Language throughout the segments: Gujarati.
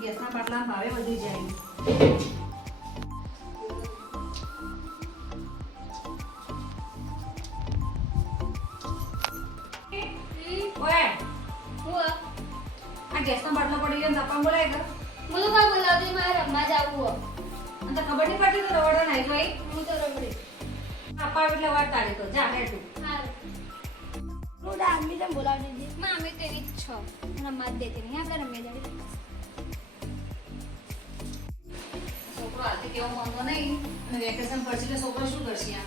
ગેસના બાટલા ભાવે વધી જાય. આ ગેસના બાટલા પડી ગયા તાપા બોલાય કે મને કા બોલાવતી મારે રમવા જાવું અને ખબર નહીં પડતી તો રવાડો નાઈ ભાઈ હું તો રમડી તાપા એટલે વાર તાળી તો જા હે તું. હા હું દાદી તને બોલાવતી હતી મામી તેવી જ છો રમવા જ દેતી નહીં આપણે રમવા જાડી છોકરો હાથે કેવો માંગતો નહીં અને વેકેશન પડશે એટલે છોકરો શું કરશે આ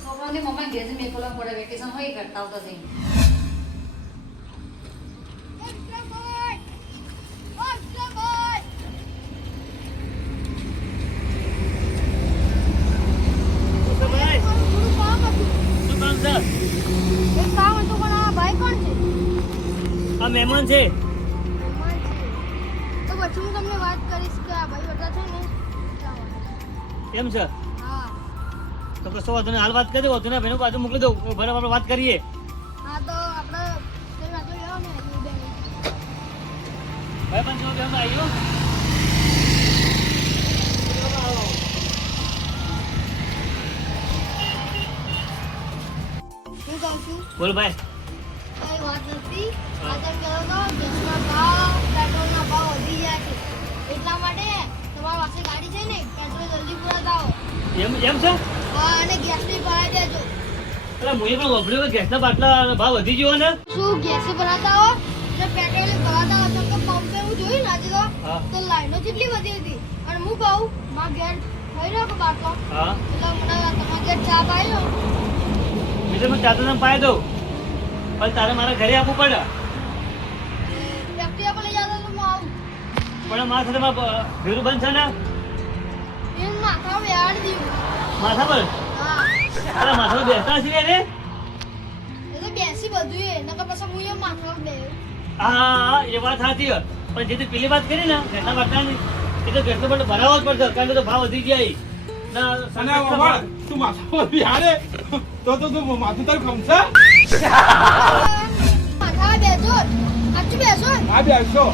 છોકરાને મમ્મા ઘેર જઈને મેકોલા પડે વેકેશન હોય કરતા આવતા થઈ. મહેમાન છે તો પછી હું તમને વાત કરીશ કે આ ભાઈ બધા છે ને એમ છે હા તો કશો વાંધો નહીં, હાલ વાત કરી દો ને ભાઈને બાજુ મોકલી દઉં બરાબર આપણે વાત કરીએ. હા તો આપણે કઈ વાતો લેવો ને એ બે ભાઈ પણ જો આવ્યો હું કહું છું બોલ ભાઈ. કઈ વાત નથી આજે કહેતો તો ગેસના ભાવ પેટ્રોલના ભાવ વધી ગયા છે એટલા માટે તમારી પાસે ગાડી છે ને પેટ્રોલ જલ્દી પુરાવતા એમ એમ છે હા અને ગેસની ભરાઈ દેજો. એટલે મુએ પણ વાપર્યું કે ગેસના બાટલા ભાવ વધી ગયો ને શું ગેસની ભરાતા હો ને પેટ્રોલ ભરાતા હો તો પંપે હું જોયું ને આજે હા. તો લાઈનો કેટલી વધી હતી અને હું કહું મારા ઘેર થઈ રહ્યો કે બાટલો હા એટલે મને તમારા ઘેર ચા પાયો બીજું મેં ચાતો ને પાઈ દઉં પણ તારે મારા ઘરે આપવું પડે. ફેક્ટરી પર લઈ જતો તો હું આવું પણ મારા સાથે ભેરું બંધ છે ને એ માથા બેહાડ દીધું માથા પર હા અરે માથા પર બેસતા હશે રે. એ તો બેસી બધું એ નકર પછી હું એ માથા બે હા એ વાત સાચી છે. પણ જે તું પેલી વાત કરી ને ઘરના બાટલાની એ તો ઘરનો બાટલો ભરાવો જ પડશે કારણ કે તો ભાવ વધી ગયા ઈ. ના અને ઓમર તું માથા પર બિહારે તો તું માથું તારું ખમશે માથા બેસો આચું બેસો આ બેસો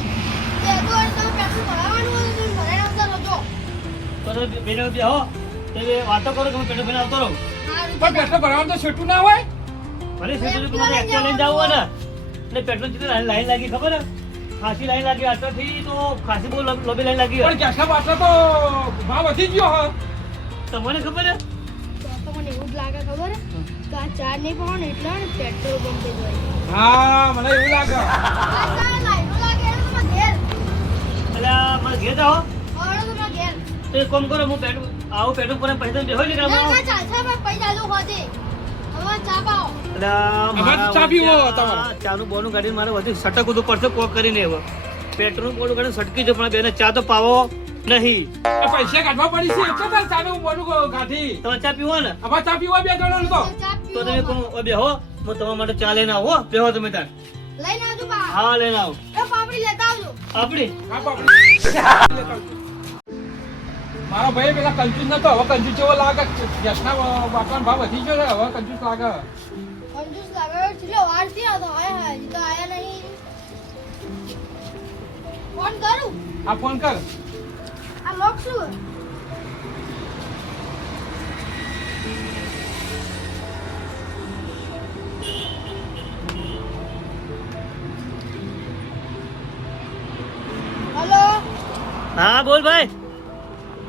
બેસો અને તમે પેટ્રોલ ભરાવાનું હોય તો તમે ભરાઈને આવતા રહેજો તો બેનો બેહો તો એ વાતો કરો કે હું પેટો પેલા આવતો રહું. સારું પણ પેટ્રોલ ભરાવાનું તો છૂટું ના હોય ભલે સેટું તમારે એક્ટિવા લઈને જવું હોય ને એટલે પેટ્રોલ જેટલી લાઈન લાગી ખબર હે? ખાસી લાઈન લાગી આટલાથી તો ખાસી બહુ લોબી લાઈન લાગી પણ ગેસના બાટલા તો ભાવ વધી ગયો હે તમને ખબર હે? તો મને એવું જ લાગે ખબર કે આ ચાર નહીં પાડો ને એટલે ને પેટ્રોલ પંપે જાય હા મને એવું લાગે આ ચાર લાઈનો લાગે એટલે તમારા ઘેર એટલે મારે ઘેર જાઓ આવડો તમારા ઘેર તો એક કામ કરો હું પેટ્રોલ આવું પેટ્રોલ પર પૈસા બેહો ને ના ના ચાલશે પણ પૈસા લો હોતે હવે ચા પાઓ અમારે ચા પીવો તમારે. ચાનું બોનું ગાડી મારે વધુ સટક બધું પડશે કોક કરીને હવે પેટ્રોલ બોનું ગાડી સટકી જો પણ બેને ચા તો પાવો નહીં. આ પૈસા કાઢવા પડી છે એટલે તાર ચાનું બોનું કાઢી તમે ચા પીવો ને અમારે ચા પીવા બે જણા તો ચા તો તમે પીવો બેહો હું તમારા માટે ચા લઈને આવો બેહો તમે તાર. લઈને આવજો બા હા લઈને આવો એ પાપડી લેતા આવજો આપડી હા બાપડી મારો ભાઈ પેલા કંજૂસ નતો હવે કંજૂસ જેવો લાગે ગેસના બાટલાનો ભાવ વધી ગયો છે હવે કંજૂસ લાગે કંજૂસ લાગે ચલો વાર થી આવતો હાય હાય ઈ તો આયા નહીં ફોન કરું આ ફોન કર આ લોક શું હેલો હા બોલ ભાઈ.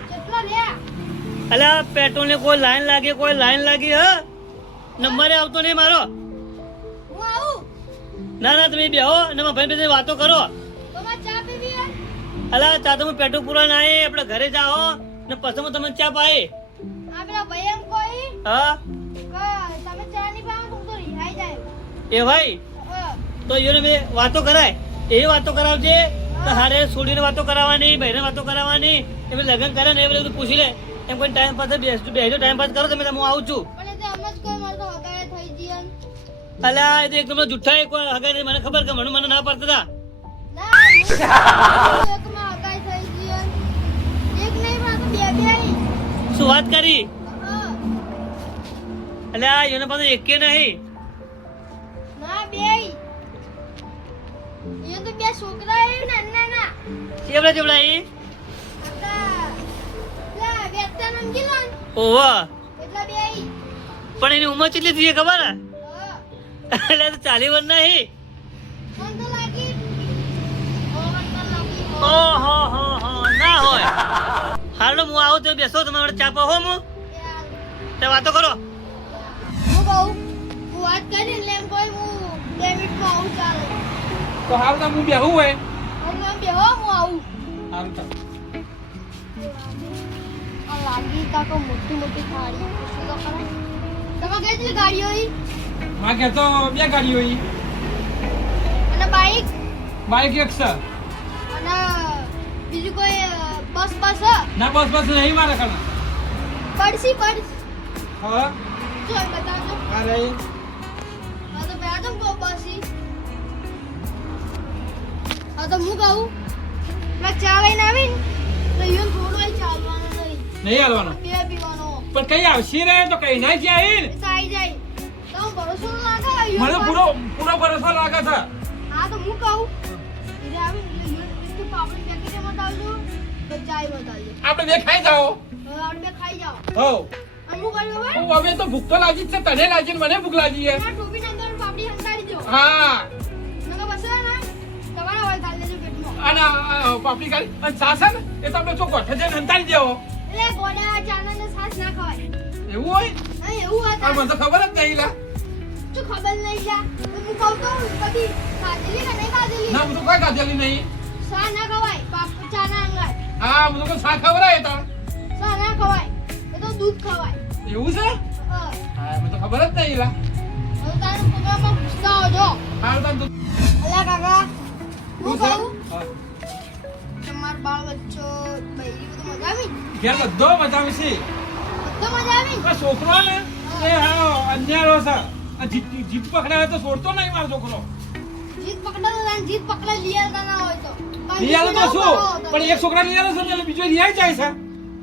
કેટલા લ્યા અલ્યા પેટ્રોલ ને કોઈ લાઈન લાગી હ નંબરે આવતો નહીં મારો. હું આવું ના ના તમે બેહો અને મારા ભાઈ સાથે વાતો કરો. તો માં ચા પીવી હે અલા ચા તો હું પેટ્રોલ પૂરા ના આવે આપણે ઘરે જાઓ ને પછી હું તમને ચા પાઈ. આ પેલા ભાઈ એમ કોઈ હા કે તમે ચા નહીં પાવો તો હું તો રિહાઈ જાય એ ભાઈ તો એને બે વાતો કરાય એવી વાતો કરાવજે તો હારે છોડીને વાતો કરાવવાની ભાઈને વાતો કરાવવાની એ લગ્ન કરે ને એ બધું પૂછી લે એમ કોઈ ટાઈમ પાસ બેસજો ટાઈમ પાસ કરો તમે હું આવું છું પણ એ તો એમ જ કોઈ મારે તો હગાઈ થઈ જઈએ ને. અલ્યા એ તો એકદમ જુઠ્ઠા એક હગાઈ મને ખબર કે મને ના પડતા ના એકમાં હગાઈ થઈ જઈએ ને. એક નહીં પણ આ તો બે આવી. શું વાત કરી હા. અલ્યા એને પાસે એકે નહીં ના બે આવી. એ તો બે છોકરા આવી ને નાના. ચેવડા ચેવડા એ લા બેટા નંગી લો ને. ઓહો એટલા બે આવી. પણ એની ઉંમર કેટલી થઈ ખબર હા. એટલે તો 40 વર્ષ નહીં મન તો લાગી. ઓ મન તો લાગી. ઓહો હો હો ના હોય હાલો હું આવું તો બેસો તમે મને ચા પાહો હું યાર. તે વાતો કરો હું કહું હું વાત કરી એટલે એમ કોઈ હું 2 મિનિટમાં આવું ચાલે. તો હાલ તો હું બેહું હોય હું એમ બેહો હું આવું. હાલ તો આ લાગી કાકો મોટી મોટી થાળી શું તો ખરા. તમે કેટલી ગાડીઓ ઈ માં કે તો 2 ગાડીઓ ઈ અને બાઈક બાઈક એક છે અને બીજું કોઈ બસ બસ ના બસ નહીં મારે કણ પડસી હા જો બતાવજો. અરે હા તો બેઠો તો બસી. હા તો હું કહું મેં ચા લઈને આવીને તો ઈવન થોડું ચાલવાનું નહીં હાલવાનો બે પીવાનો પણ કઈ આવશી રે તો કઈ ના જાય એ તો આવી જાય. તમે ભરોસો ન લાગે ઈવન મને પર? પૂરો ભરોસો લાગે છે હા તો હું કહું ઈરે આવીને ઈવન કે પાપડી પેકેટ બતાવજો તો ચાય બતાવજો. આપણે બે ખાઈ જાઓ હવે આપણે બે ખાઈ જાઓ. હો અને હું કહ્યું હવે હું હવે તો ભૂખ તો લાગી જ છે તને લાગી ને મને ભૂખ લાગી છે તમારા ટોપી અંદર પાપડી હંતાડી દો. હા નકર બસ ને તમારા હોય ખાલી લેજો પેટમાં. અને પાપડી કાઢી અને સાસ ને એ તો આપણે ચોખ્ખો છે હંતાડી દેવો એટલે ગોડા ચાના ને સાસ ના ખવાય. એવું હોય નહીં એવું આ હતા મને તો ખબર જ નહીં લા શું ખબર નહીં લા. તો હું કહું તો કદી ખાધેલી કે નહીં ખાધેલી ના હું તો કોઈ ખાધેલી નહીં સા ના ખવાય પાપ ચાના અંગાર હા હું તો કોઈ શા ખવડાય તો સા ના ખવાય એ તો દૂધ ખવાય. એવું છે હા હા મને તો ખબર જ નહીં લા હવે તારા પ્રોગ્રામમાં પૂછતા હોજો. હાલ તો અલા કાકા હું કહું હા. તમાર બાળ બચ્ચો બૈરી બધું મજા આવી ઘેર બધો મજા આવશે બધો મજા આવી આ છોકરો ને એ હા અન્યારો છે આ જીત પકડાવે તો છોડતો નહીં મારો છોકરો જીત પકડા તો જીત પકડા લીયા ના હોય તો લિયાલો તો શું પણ એક છોકરા લિયાલો છે એટલે બીજો લિયાઈ જાય છે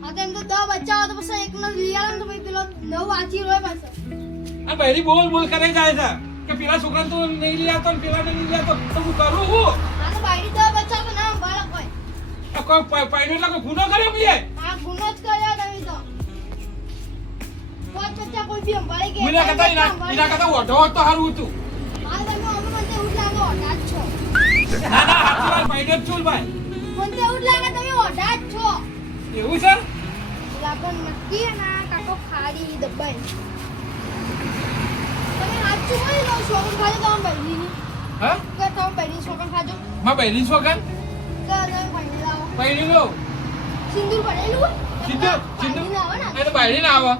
હા તો એમ તો 10 બચ્ચા હોય તો પછી એકનો લીયાલો ને તો પછી પેલો 9 વાંચી રોય પાછો. આ બહેરી બોલ કરે જાય છે કે પેલા છોકરાને તો નહીં લિયાતો ને પેલા નહીં લિયાતો તો હું કરું હું હા તો બાયડી 10 બચ્ચા તો ના બાળક હોય. આ કોઈ પાઈનો એટલે કોઈ ગુનો કર્યો બીએ આ ગુનો જ કર્યો તમે તો. પાંચ બચ્ચા કોઈ બી સંભાળી કે મને કહેતા એના કરતા ઓઢો હોત તો સારું હતું હા તમે અમે મને એવું જ લાગે ઓઢા જ છો. ના હાચી વાત પાઈનો જ છું ભાઈ મને તો એવું જ લાગે તમે ઓઢા જ છો. એવું છે લાગો નક્કી ના કાકો ખારી દબાઈ. તમે સાચું બોલી લો શોકન ખાજો તમે બૈરીની હા કે તમે બૈરી શોકન ખાજો માં બહેરી છોકરા કે તમે બૈરી લાવો. પૈણી લો સિંદૂર ભરેલું હોય? સિંદૂર બૈરી ના આવે ને એ તો બહેરી ના આવે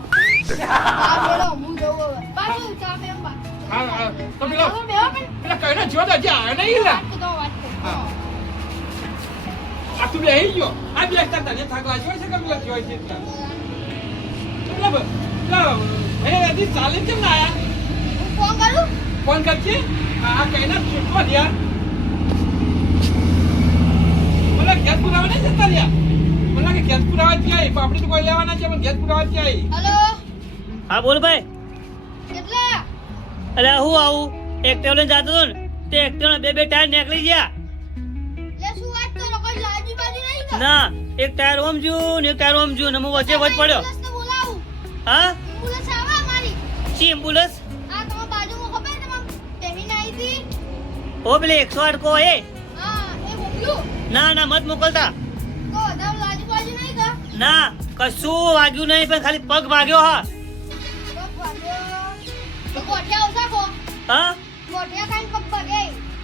હા બોલો હું જવું હવે પાછું ચા પે એમ વાત. હા તો પેલો હવે બેહો કે પેલા કઈને જો તો હજી આવે નહીં લા વાત તો વાત કરો. હા. આ તું બેહી ગયો આ બેસતા તને થાક લાગ્યો છે કે પેલા કહેવાય છે એટલા પેલા હે હજી ચાલે કેમ ના આયા હું ફોન કરું ફોન કરજે આ કઈને છૂટવા રહ્યા મને ગેસ પુરાવા નહીં જતા રહ્યા મને કે ગેસ પુરાવા ત્યાં પાપડી તો કોઈ લેવાના છે પણ ગેસ પુરાવા ત્યાં હેલો હા બોલ ભાઈ કેટલા અરે હું આવું એક ટેબલ જતો હતો ને તે એક ટેબલ બે ટાયર નીકળી ગયા લે શું વાત કરો કોઈ આજુબાજુ નહીં તો ના એક ટાયર ઓમ જ્યું ને એક ટાયર ઓમ જ્યું ને હું વચ્ચે વચ પડ્યો એમ્બ્યુલન્સને બોલાવું હા એમ્બ્યુલન્સ આવે અમારી શી એમ્બ્યુલન્સ આ તમારા બાજુમાં ખબર તમામ બેહીને આવી હતી ઓ પેલે 108 કો એ હા એ મોકલું ના મત મોકલતા તો વધારે આજુબાજુ નહીં કા ના કશું વાગ્યું નહીં પણ ખાલી પગ વાગ્યો હા તો ભાગ્યો તો ગોઠિયા ઓછા કો હા ગોઠિયા ખાઈને પગ ભાગે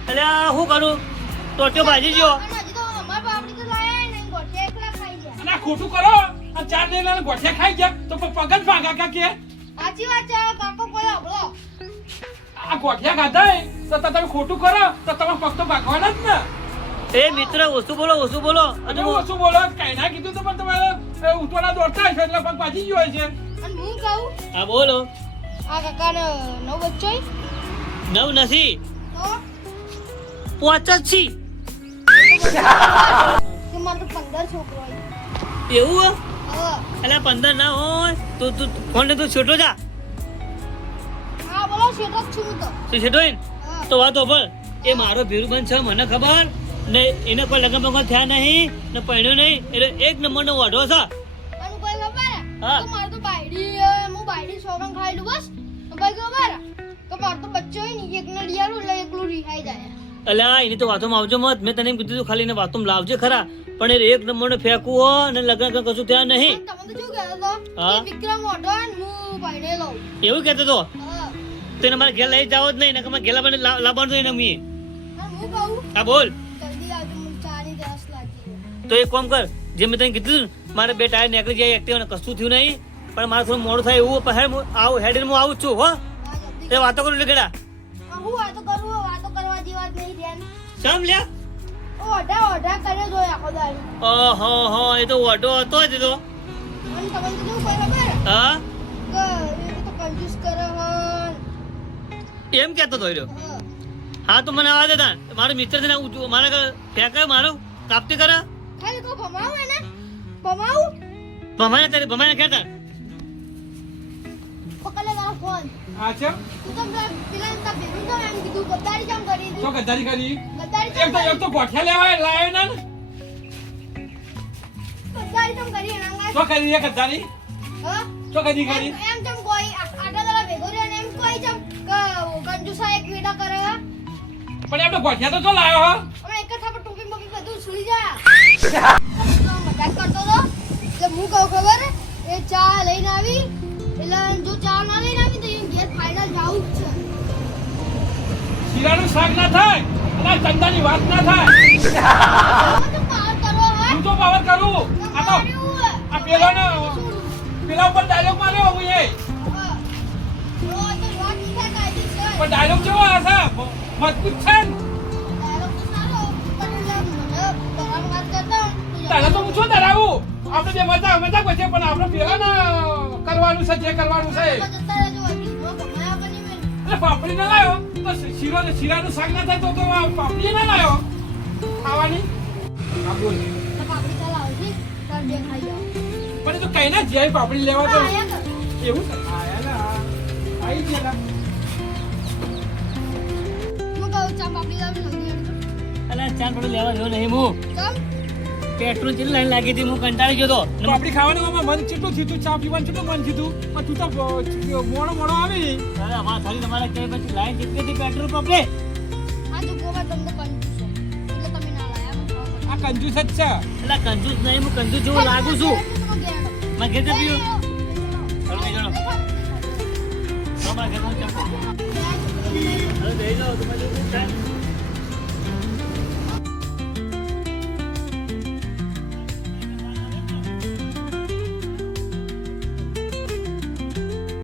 એટલે શું કરું ટોટિયો ભાજી ગયો અને હજી તો અમાર બાપડી તો લાયા નહીં ગોઠિયા એકલા ખાઈ ગયા અને આ ખોટું કરો આ ચાર ને લઈને ગોઠિયા ખાઈ ગયા તો પગ જ ભાગા કા કે સાચી વાત છે કાકો કોઈ હબળો આ ગોઠિયા ખાધા તો તમે ખોટું કરો તો તમે પગ તો ભાગવાના જ ને એ મિત્ર ઓછું બોલો અને હું શું બોલો કઈ ના કીધું તો પણ તમારે એ ઉતવાના દોડતા હશે એટલે પગ પાછી ગયો છે. અને હું કહું હા બોલો. આ કાકાને નવ બચ્ચો ય? નવ નથી, તો 5 જ છી. કે મારે તો 15 છોકરો હોય. એવું હા એટલે 15 ના હોય તો તું ફોન તું છોટો જા. હા બોલો શેઠ જ છું હું તો. તું છોટો હોય ને હા તો વાતો પણ એ મારો ભીરુબંધ છે, મને ખબર ને એને કોઈ લગ્ન બગન થયા નહીં ને પડ્યો નહીં એટલે એક નંબરનો વાઢો છે. તને કોઈ ખબર હે? હા. કે મારે તો બાયડી હું બાયડી સોગન ખાઈલું બસ તો કોઈ ખબર હે? કે મારે તો બચ્ચો હોય ને એકને લિયાલું એટલે એકલું રિહાઈ જાય. અલ્યા એની તો વાતોમાં આવજો મત. મેં તને એમ કીધું તું ખાલી એને વાતોમાં લાવજે ખરા, પણ એ એક નંબરનો ફેંકવું હો અને લગ્ન કશું થયા નહીં. તમે તો શું કહેતો હતો હા. કે વિક્રમ ઓઢો ને હું બાયડે લઉં. એવું કહેતો તો હા તેને મારે ઘેર લઈ જાવ જ નહીં, નકર મારે ઘેર લાવવાનું લાવવાનું તો એને મી. અને હું કહું હા બોલ. જલ્દી આવજો મને ચાની તરસ લાગી. તો એક કામ કર, જે મેં તને કીધું ને, મારે 2 ટાયર નીકળી જાય એક્ટિવ ને કશું થયું નહીં, પણ મારે થોડું મોડું થાય એવું પણ હું આવું હેડીને હું આવું જ છું હો. હા જલ્દી. તે વાતો કરું લેગડા હું વાતો કરું વાતો કરવા જેવા જ નહીં ધ્યાન. સમ લ્યા. ઓઢા ઓઢા કર્યો જો આખો દાડી. ઓહો હો એ તો વાઢો હતો જ તો. અને તમને તો કેવું કોઈ ખબર હે? હા કે એ તો કંજૂસ કરે હન. એમ કહેતો તો એ રહ્યો. હા. હા તો મને આવા દેતા, મારો મિત્ર છે ને મારા ફેંકાય મારું કાપતી કરે ખાલી તો ભમાવું હે ને ભમાવું ભમાને તારી ભમાને કહેતા. પકડે તારો ફોન. આ છે તું તો પેલા તા ભેગું તો એમ કીધું ગદ્દારી કેમ કરી શું દી? ગદ્દારી કરી? ગદ્દારી કેમ એક તો ગોઠિયા લેવા લાયો ને. ગદ્દારી કેમ કરી એના અંગાત? શું કરી એ ગદ્દારી? હા? શું કરી કરી? એમ જેમ કોઈ આટા દાડા ભેગો રહ્યો ને એમ કોઈ જેમ કંજુસા એક વેડા કરે હે? પણ એમ તો ગોઠિયા તો જો લાયો હો. હવે એક જ થાપડ ટોપી બોપી બધું સુઈ જા. મજાક કરતો તો કે હું કહું ખબર હે? એ ચા લઈને આવી એટલે જો ચા ના લઈને આવી તો એ ઘેર ફાઇનલ જાવું જ છે. શીરાનું શાક ના થાય અને ચંદાની વાત ના થાય. આમાં તો પાર કરવો હે? હું તો પાવર કરું. આ તો માર્યું હે. આ પેલા ઉપર ડાયલોગ માર્યો હું એ. હા. તો વાત નહીં થાય કાયદી છે. પણ ડાયલોગ કેવો હશે? મજબૂત છે ને. ડાયલોગ તો સારો પણ એટલે મને ડરાવ વાત કરતા તારે તો હું શું ડરાવું? આપણે બે મજાક વચ્ચે પણ આપણે પેલા ના કરવાનું છે જે કરવાનું છે. જતા રહેજો હજી ભમાયા બની મેં. એટલે પાપડી ના લાયો તો શીરાનું શાક ના થાય તો આ પાપડી ના લાયો ખાવાની. આ બોલ. તો પાપડી ચાલ આવજી તાર બે ખાઈ જાઓ. પણ એ તો કઈ ના જાય પાપડી લેવા તો આયા કર. એવું છે. આયા ના આઈ ગયેલા. હું કહું ચા પાપડી લાવી જલ્દી હેડજો. અલા ચાર પડો લેવા ગયો નહીં હું. ચમ પેટ્રોલ જેટલી લાઈન લાગી હતી, હું કંટાળી ગયો તો. પાપડી ખાવાનું મન કેટલું થયું તું, ચા પીવાનું કેટલું મન થયું તું, પણ તું તો મોડો આવી. અરે અમારા ખાલી તમારા કઈ પછી લાઈન જેટલી હતી પેટ્રોલ પંપે. આ જો ગોવા તમને કંજૂસ છો એટલે તમે ના લાયા મને ખબર આ કંજૂસ જ છે. એટલે કંજૂસ નહીં, હું કંજૂસ જેવો લાગુ છું. મેં ઘેર જતી રહ્યો. ચાલો લઈ જાઓ. અમારા ઘરમાં ચપ્પલ. અરે લઈ જાઓ, તમારે જેવું ચાલ.